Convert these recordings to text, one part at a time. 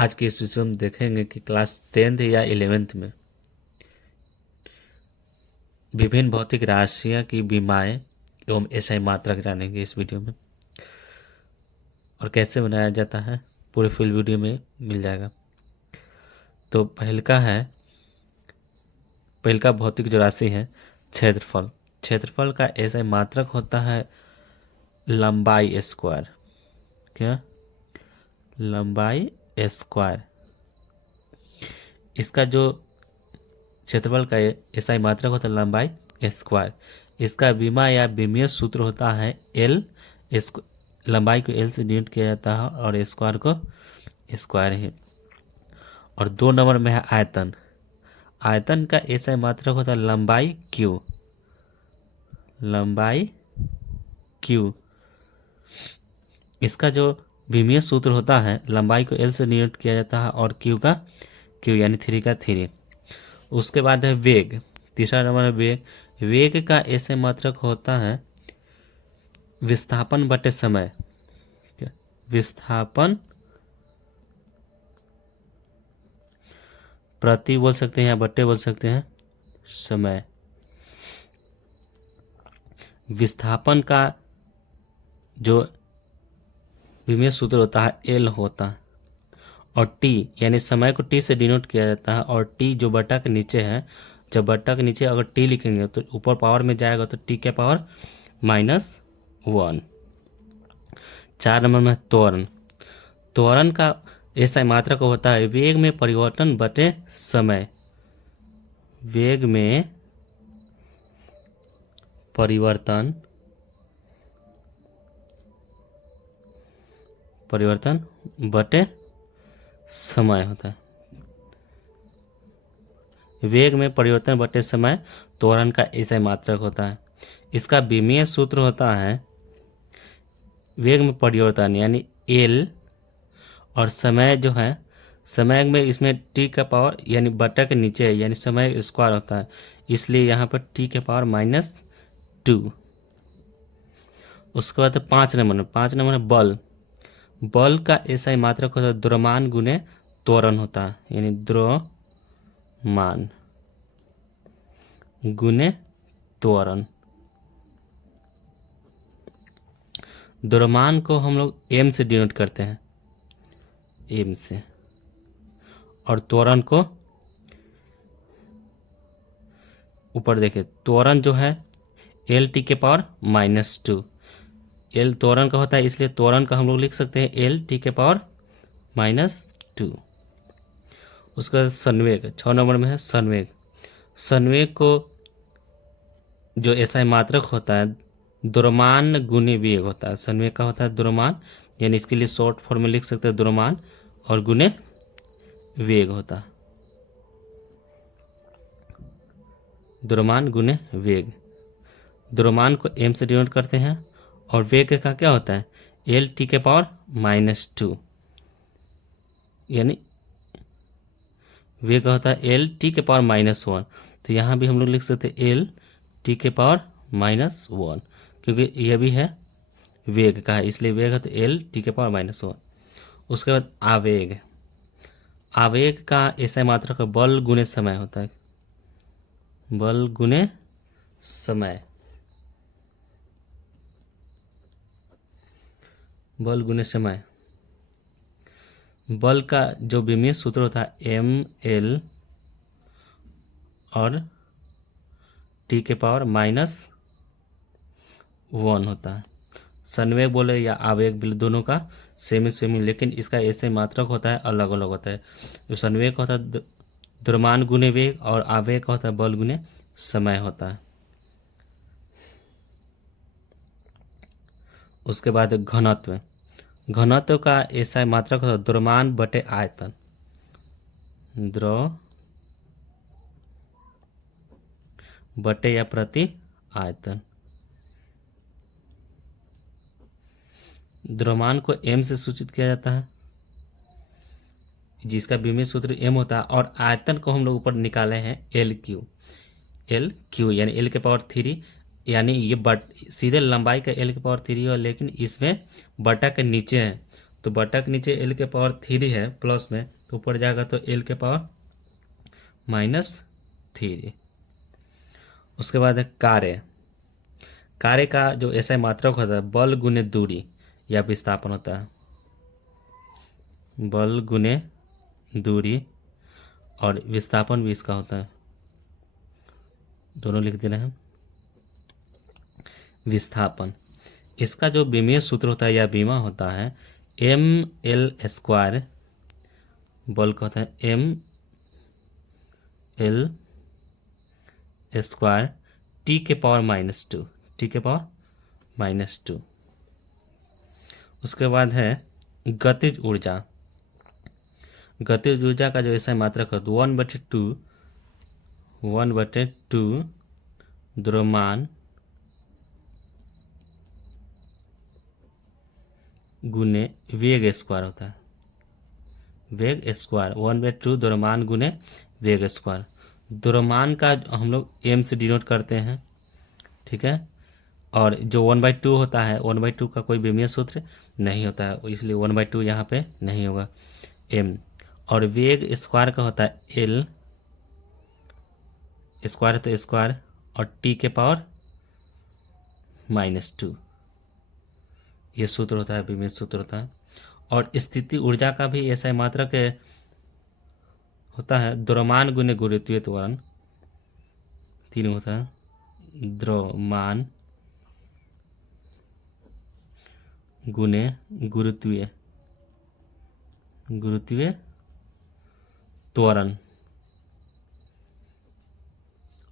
आज की इस वीडियो में देखेंगे कि क्लास 10th या 11th में विभिन्न भौतिक राशियों की विमाएं एवं एसआई मात्रक जानेंगे इस वीडियो में, और कैसे बनाया जाता है पूरे फुल वीडियो में मिल जाएगा। तो पहल का भौतिक जो राशि है क्षेत्रफल। क्षेत्रफल का एसआई मात्रक होता है लंबाई स्क्वायर। क्या? लंबाई स्क्वायर। इसका जो क्षेत्रफल का एसआई मात्रक होता है लंबाई स्क्वायर। इसका विमा या विमीय सूत्र होता है एल। लंबाई को एल से डिनोट किया जाता है और स्क्वायर को स्क्वायर ही। और 2 नंबर में है आयतन। आयतन का एसआई मात्रक होता है लंबाई क्यू। लंबाई क्यू। इसका जो विमीय सूत्र होता है लंबाई को एल से डिनोट किया जाता है और क्यू का क्यू यानी 3 का 3। उसके बाद है वेग। तीसरा नंबर है वेग। वेग का ऐसे मात्रक होता है विस्थापन बटे समय। क्या? विस्थापन प्रति बोल सकते हैं या बटे बोल सकते हैं समय। विस्थापन का जो विमीय सूत्र होता है एल होता है और टी यानी समय को टी से डिनोट किया जाता है। और टी जो बटा के नीचे है, जब बटा के नीचे अगर टी लिखेंगे तो ऊपर पावर में जाएगा तो टी के पावर -1। 4 नंबर में त्वरण। त्वरण का ऐसा मात्रक होता है वेग में परिवर्तन बटे समय। वेग में परिवर्तन बटे समय होता है। वेग में परिवर्तन बटे समय त्वरण का ऐसा मात्रक होता है। इसका विमीय सूत्र होता है वेग में परिवर्तन यानी एल और समय जो है, समय में इसमें टी का पावर यानी बटा के नीचे है यानी समय स्क्वायर होता है, इसलिए यहाँ पर टी के पावर -2। उसके बाद 5 नंबर है बल। बल का ऐसा ही मात्रक होता है द्रव्यमान गुने त्वरण होता है यानी द्रव्यमान गुने त्वरण। द्रव्यमान को हम लोग एम से डिनोट करते हैं, एम से, और त्वरण को ऊपर देखिए त्वरण जो है एल टी के पावर -2। एल त्वरण का होता है इसलिए त्वरण का हम लोग लिख सकते हैं एल टी के पावर -2। उसके बाद संवेग। 6 नंबर में है संवेग। संवेग को जो ऐसा मात्रक होता है द्रव्यमान गुने वेग होता है। संवेग का होता है द्रव्यमान यानी इसके लिए शॉर्ट फॉर्म में लिख सकते हैं द्रव्यमान और गुने वेग होता है। द्रव्यमान गुने वेग। द्रव्यमान को एम से डिनोट करते हैं और वेग का क्या होता है एल टी के पावर -2 यानी वेग का होता है एल टी के पावर -1। तो यहाँ भी हम लोग लिख सकते हैं एल टी के पावर -1 क्योंकि यह भी है वेग का है, इसलिए वेग है तो एल टी के पावर -1। उसके बाद आवेग। आवेग का ऐसा मात्रक बल गुने समय होता है। बल गुने समय। बल गुने समय। बल का जो विमीय सूत्र होता है एम एल और टी के पावर -1 होता है। संवेग बोले या आवेग बोले दोनों का सेम ही, लेकिन इसका ऐसे मात्रक होता है अलग अलग होता है। जो संवेग का होता है द्रव्यमान गुने वेग और आवेग का होता है बल गुने समय होता है। उसके बाद घनत्व। घनत्व का ऐसा मात्रक होता है द्रव्यमान बटे आयतन। द्रव बटे या प्रति आयतन। द्रव्यमान को एम से सूचित किया जाता है जिसका विमीय सूत्र एम होता है, और आयतन को हम लोग ऊपर निकाले हैं एल क्यू यानी एल के पावर 3 यानी ये सीधे लंबाई का एल के पावर 3 है, लेकिन इसमें बटा के नीचे है तो बटा के नीचे एल के पावर 3 है प्लस में, तो ऊपर जाएगा तो एल के पावर -3। उसके बाद है कार्य। कार्य का जो ऐसा मात्रक होता है बल गुने दूरी या विस्थापन होता है, बल गुने दूरी, और विस्थापन भी इसका होता है, दोनों लिख दे रहे हैं। विस्थापन, इसका जो विमीय सूत्र होता है या बीमा होता है ml², बल का होता है ml² टी के पावर -2, टी के पावर -2। उसके बाद है गतिज ऊर्जा। गतिज ऊर्जा का जो ऐसा मात्रक है 1/2 द्रव्यमान गुने वेग स्क्वायर होता है, वेग स्क्वायर 1/2 द्रव्यमान गुने वेग स्क्वायर। द्रव्यमान का हम लोग m से डिनोट करते हैं, ठीक है। और जो 1/2 होता है 1/2 का कोई विमीय सूत्र नहीं होता है, इसलिए 1/2 यहाँ पे नहीं होगा m। और वेग स्क्वायर का होता है l स्क्वायर, तो स्क्वायर, और t के पावर -2, ये सूत्र होता है, विमीय सूत्र होता है। और स्थिति ऊर्जा का भी ऐसा मात्रक होता है द्रव्यमान गुने गुरुत्वीय त्वरण, तीनों होता है, द्रव्यमान गुने गुरुत्वीय त्वरण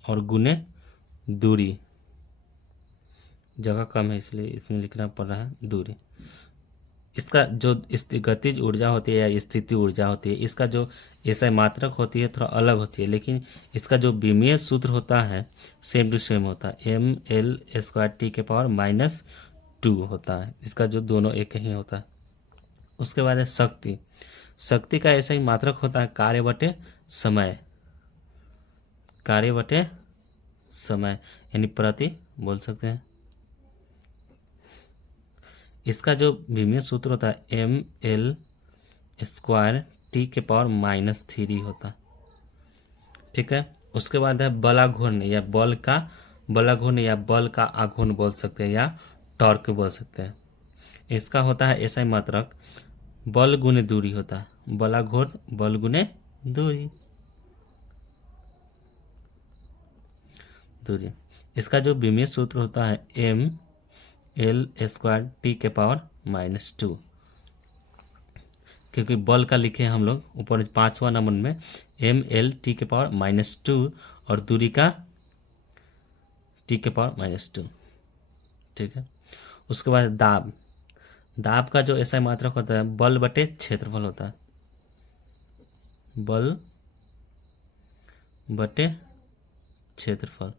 और गुने दूरी, जगह कम है इसलिए इसमें लिखना पड़ रहा है दूरी। इसका जो गतिज ऊर्जा होती है या स्थिति ऊर्जा होती है, इसका जो ऐसा मात्रक होती है थोड़ा अलग होती है, लेकिन इसका जो विमीय सूत्र होता है सेम टू सेम होता है, ml² टी के पावर -2 होता है, इसका जो दोनों एक ही होता है। उसके बाद है शक्ति। शक्ति का ऐसा ही मात्रक होता है कार्य बटे समय, कार्य बटे समय यानी प्रति बोल सकते हैं। इसका जो विमीय सूत्र होता है ml² टी के पावर -3 होता है, ठीक है। उसके बाद है बलाघूर्ण या बल का बलाघूर्ण या बल का आघूर्ण बोल सकते हैं या टॉर्क बोल सकते हैं। इसका होता है ऐसा ही मात्रक बल गुने दूरी होता है, बलाघूर्ण बल गुने दूरी। इसका जो विमीय सूत्र होता है ml² टी के पावर -2, क्योंकि बल का लिखे हम लोग ऊपर 5वां नंबर में ml टी के पावर -2 और दूरी का टी के पावर -2, ठीक है। उसके बाद दाब। दाब का जो ऐसा मात्रक होता है बल बटे क्षेत्रफल होता है, बल बटे क्षेत्रफल।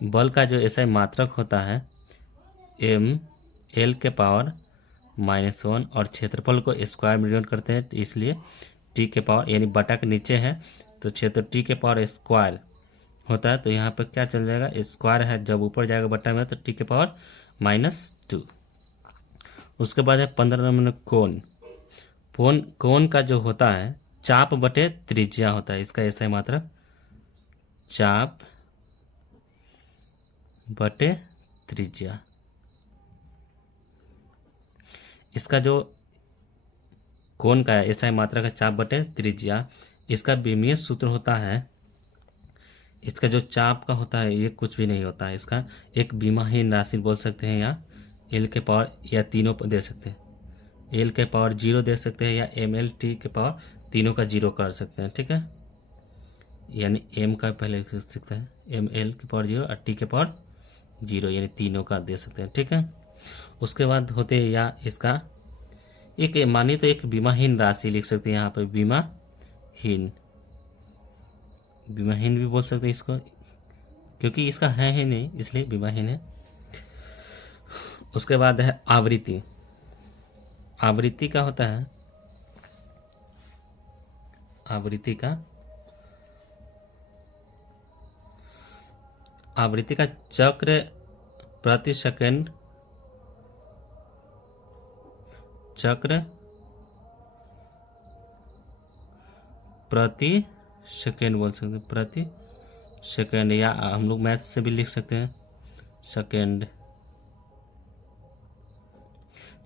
बल का जो ऐसा मात्रक होता है ml के पावर -1 और क्षेत्रफल को स्क्वायर में डिनोट करते हैं, तो इसलिए टी के पावर यानी बटा के नीचे है तो क्षेत्र टी के पावर स्क्वायर होता है, तो यहाँ पर क्या चल जाएगा स्क्वायर है, जब ऊपर जाएगा बटा में तो टी के पावर -2। उसके बाद है 15 नंबर कोण। कोण का जो होता है चाप बटे त्रिज्या होता है, इसका ऐसा मात्रक चाप बटे त्रिज्या। इसका जो कोण का है ऐसा मात्रक है चाप बटे त्रिज्या। इसका विमीय सूत्र होता है, इसका जो चाप का होता है ये कुछ भी नहीं होता है, इसका एक विमाहीन राशि बोल सकते हैं, या एल के पावर या तीनों पर दे सकते हैं, एल के पावर 0 दे सकते हैं या ml टी के पावर तीनों का 0 कर सकते हैं, ठीक है। यानी m का पहले लिख सकते हैं ml के पावर 0 और टी के पावर 0 यानी तीनों का दे सकते हैं, ठीक है। उसके बाद होते हैं या इसका एक मानी तो एक विमाहीन राशि लिख सकते हैं यहाँ पर, विमाहीन भी बोल सकते हैं इसको, क्योंकि इसका है ही नहीं इसलिए विमाहीन है। उसके बाद है आवृत्ति। आवृत्ति का होता है आवृत्ति का चक्र प्रति सेकंड चक्र प्रति सेकेंड बोल सकते हैं, प्रति सेकेंड, या हम लोग मैथ से भी लिख सकते हैं सेकेंड।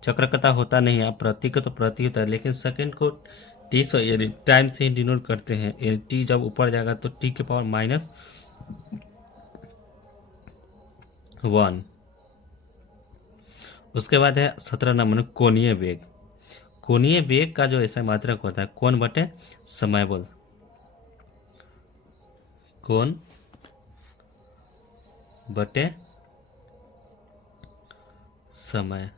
चक्र कता होता नहीं है, प्रति का तो प्रति होता है, लेकिन सेकेंड को टी से टाइम से ही डिनोट करते हैं। टी जब ऊपर जाएगा तो टी के पावर -1। उसके बाद है 17 नंबर कोणीय वेग। कोणीय वेग का जो ऐसा मात्रक होता है कोण बटे समय बोल, कोण बटे समय,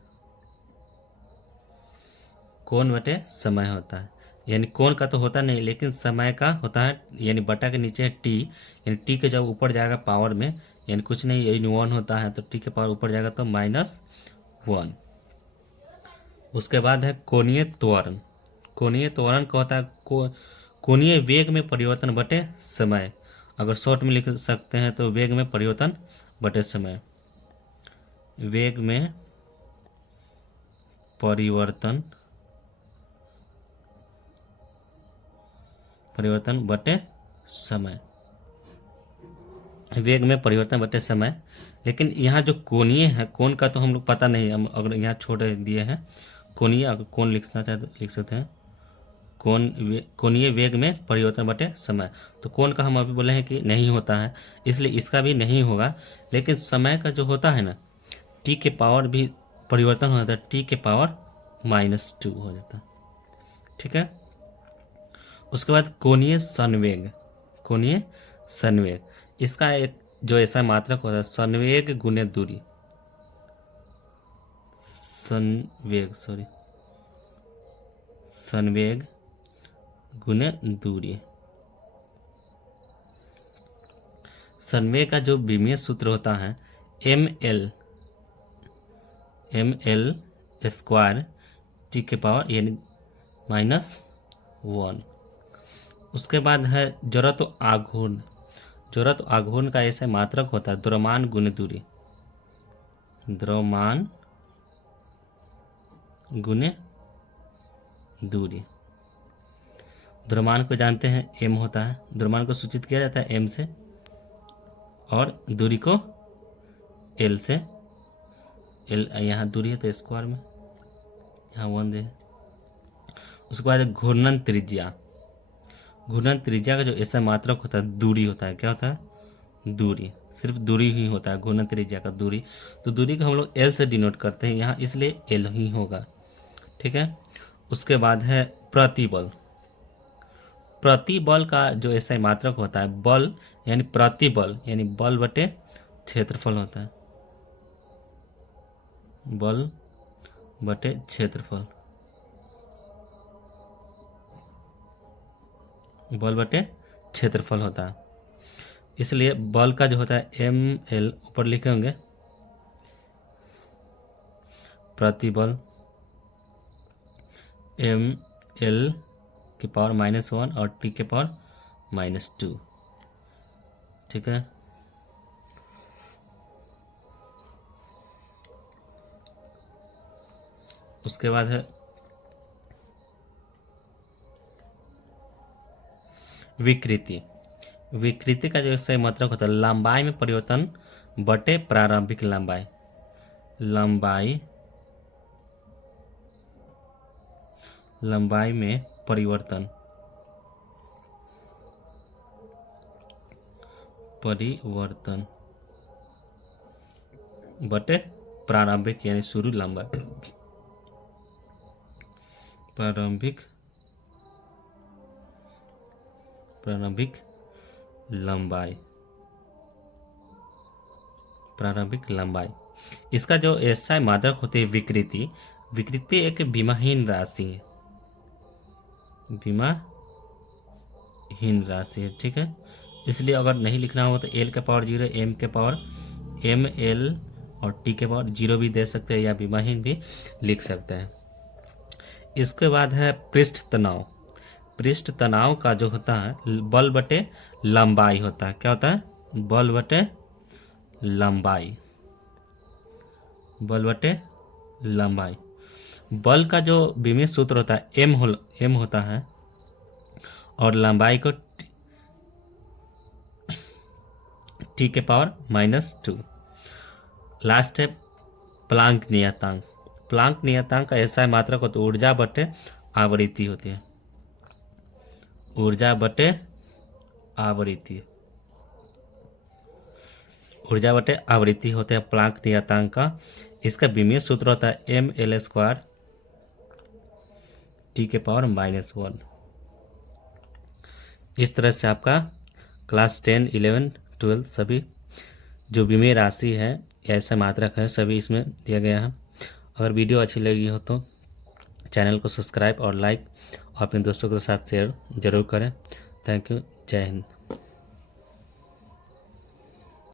कोण बटे समय होता है। यानी कोण का तो होता नहीं, लेकिन समय का होता है, यानी बटा के नीचे है टी, यानी टी के जब ऊपर जाएगा पावर में, यानी कुछ नहीं, यानी 1 होता है, तो टी के पावर ऊपर जाएगा तो -1। उसके बाद है कोणीय त्वरण। कोणीय त्वरण का होता है कोणीय वेग में परिवर्तन बटे समय। अगर शॉर्ट में लिख सकते हैं तो वेग में परिवर्तन बटे समय, वेग में परिवर्तन बटे समय, वेग में परिवर्तन बटे समय। लेकिन यहाँ जो कोणीय है, कोण का तो हम लोग पता नहीं, हम अगर यहाँ छोड़ दिए हैं कोणीय, अगर कोण लिखना चाहे तो लिख सकते हैं कोणीय वेग में परिवर्तन बटे समय। तो कोण का हम अभी बोले हैं कि नहीं होता है, इसलिए इसका भी नहीं होगा। लेकिन समय का जो होता है ना, टी के पावर भी परिवर्तन हो जाता है, टी के पावर -2 हो जाता है। ठीक है। उसके बाद कोणीय संवेग। कोणीय संवेग, इसका एक जो ऐसा मात्रक होता है संवेग गुने दूरी, संवेग गुने दूरी। संवेग का जो विमीय सूत्र होता है ml स्क्वायर टी के पावर यानी -1। उसके बाद है जड़त्व आघूर्ण। जड़त्व आघूर्ण का ऐसे मात्रक होता है द्रव्यमान गुने दूरी, द्रव्यमान गुने दूरी। द्रव्यमान को जानते हैं m होता है, द्रव्यमान को सूचित किया जाता है m से, और दूरी को l से। l यहाँ दूरी है तो स्क्वायर में यहाँ 1 दे। उसके बाद घूर्णन त्रिज्या। घूर्णन त्रिज्या का जो ऐसा मात्रक होता है दूरी होता है, क्या होता है, दूरी, सिर्फ दूरी ही होता है घूर्णन त्रिज्या का दूरी। तो दूरी को हम लोग l से डिनोट करते हैं यहाँ, इसलिए l ही होगा। ठीक है। उसके बाद है प्रतिबल। प्रतिबल का जो ऐसा मात्रक होता है बल यानी प्रतिबल यानी बल बटे क्षेत्रफल होता है, बल बटे क्षेत्रफल, बल बटे क्षेत्रफल होता है। इसलिए बल का जो होता है ml ऊपर लिखे होंगे, प्रतिबल ml के पावर -1 और t के पावर -2। ठीक है। उसके बाद है विकृति। विकृति का जो सही मात्रक होता है लंबाई में परिवर्तन बटे प्रारंभिक लंबाई, लंबाई में परिवर्तन बटे प्रारंभिक यानी शुरू लंबाई, प्रारंभिक लंबाई। इसका जो ऐसा मात्रक होती है विकृति, विकृति एक विमाहीन राशि है, विमाहीन राशि है। ठीक है। इसलिए अगर नहीं लिखना हो तो l के पावर 0, m के पावर ml और t के पावर 0 भी दे सकते हैं, या विमाहीन भी लिख सकते हैं। इसके बाद है पृष्ठ तनाव। पृष्ठ तनाव का जो होता है बल बटे लंबाई होता है, क्या होता है, बल बटे लंबाई, बल बटे लंबाई। बल का जो बीमीय सूत्र होता है एम होता है, और लंबाई को टी के पावर -2। लास्ट है प्लांक नियतांक। प्लांक नियतांक का ऐसा मात्रक हो तो ऊर्जा बटे आवृत्ति होती है, ऊर्जा बटे आवृत्ति, ऊर्जा बटे आवृत्ति होते हैं प्लांक नियतांक का। इसका विमीय सूत्र होता है mL² टी के पावर -1। इस तरह से आपका क्लास 10, 11, 12 सभी जो विमीय राशि है, ऐसा मात्रक है, सभी इसमें दिया गया है। अगर वीडियो अच्छी लगी हो तो चैनल को सब्सक्राइब और लाइक और अपने दोस्तों के साथ शेयर जरूर करें। Thank you. जय हिंद।